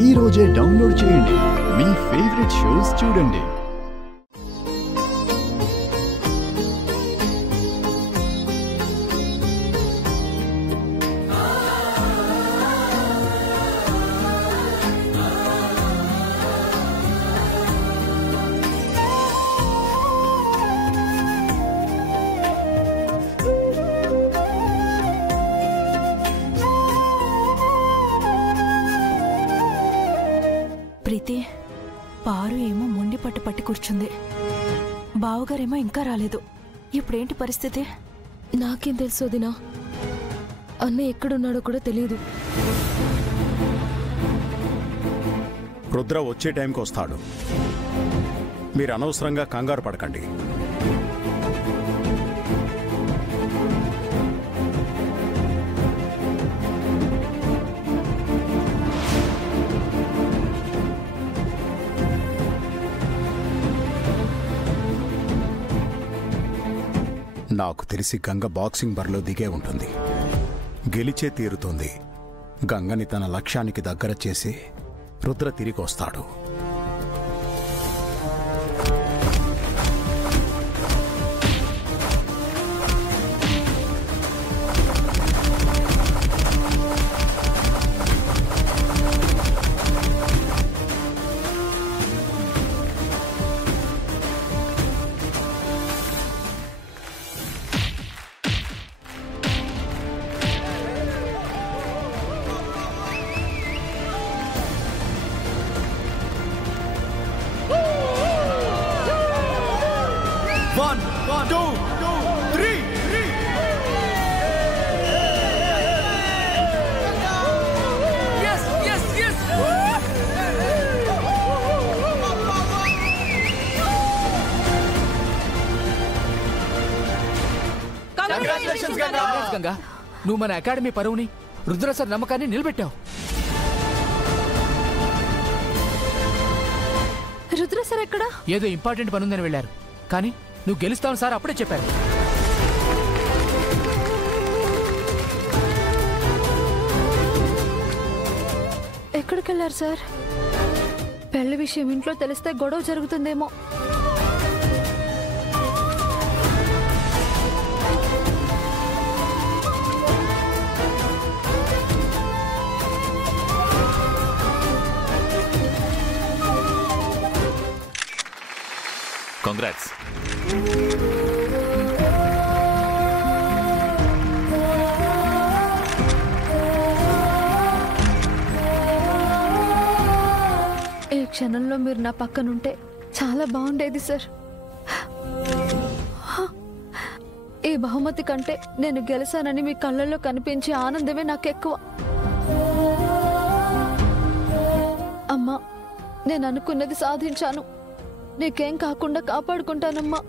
ఈ రోజే డౌన్లోడ్ చేయండి. మీ ఫేవరెట్ షోస్ చూడండి. ప్రీతి, పారు ఏమో మొండి పట్టి కూర్చుంది. బావగారేమో ఇంకా రాలేదు. ఇప్పుడేంటి పరిస్థితి? నాకేం తెలుసు వదినా. అన్నయ్య ఎక్కడున్నాడో కూడా తెలియదు. రుద్ర వచ్చే టైంకి వస్తాడు. మీరు అనవసరంగా కంగారు పడకండి. నాకు తెలిసి గంగ బాక్సింగ్ బరిలో దిగే ఉంటుంది. గెలిచే తీరుతుంది. గంగని తన లక్ష్యానికి దగ్గర చేసి రుద్ర తిరిగి వస్తాడు. గంగా, నువ్వు మన అకాడమీ పరువుని, రుద్ర సార్ నమ్మకాన్ని నిలబెట్టావు. రుద్ర సార్ ఎక్కడా? ఏదో ఇంపార్టెంట్ పనుందని వెళ్ళారు. కానీ నువ్వు గెలుస్తావు సార్ అప్పుడే చెప్పారు. ఎక్కడికెళ్ళారు సార్? పెళ్లి విషయం ఇంట్లో తెలిస్తే గొడవ జరుగుతుందేమో. Congrats. ఈ క్షణంలో మీరు నా పక్కనుంటే చాలా బాగుండేది సార్. ఈ బహుమతి కంటే నేను గెలిచానని మీ కళ్ళల్లో కనిపించే ఆనందమే నాకు ఎక్కువ. అమ్మా, నేను అనుకున్నది సాధించాను. నీకేం కాకుండా కాపాడుకుంటానమ్మా.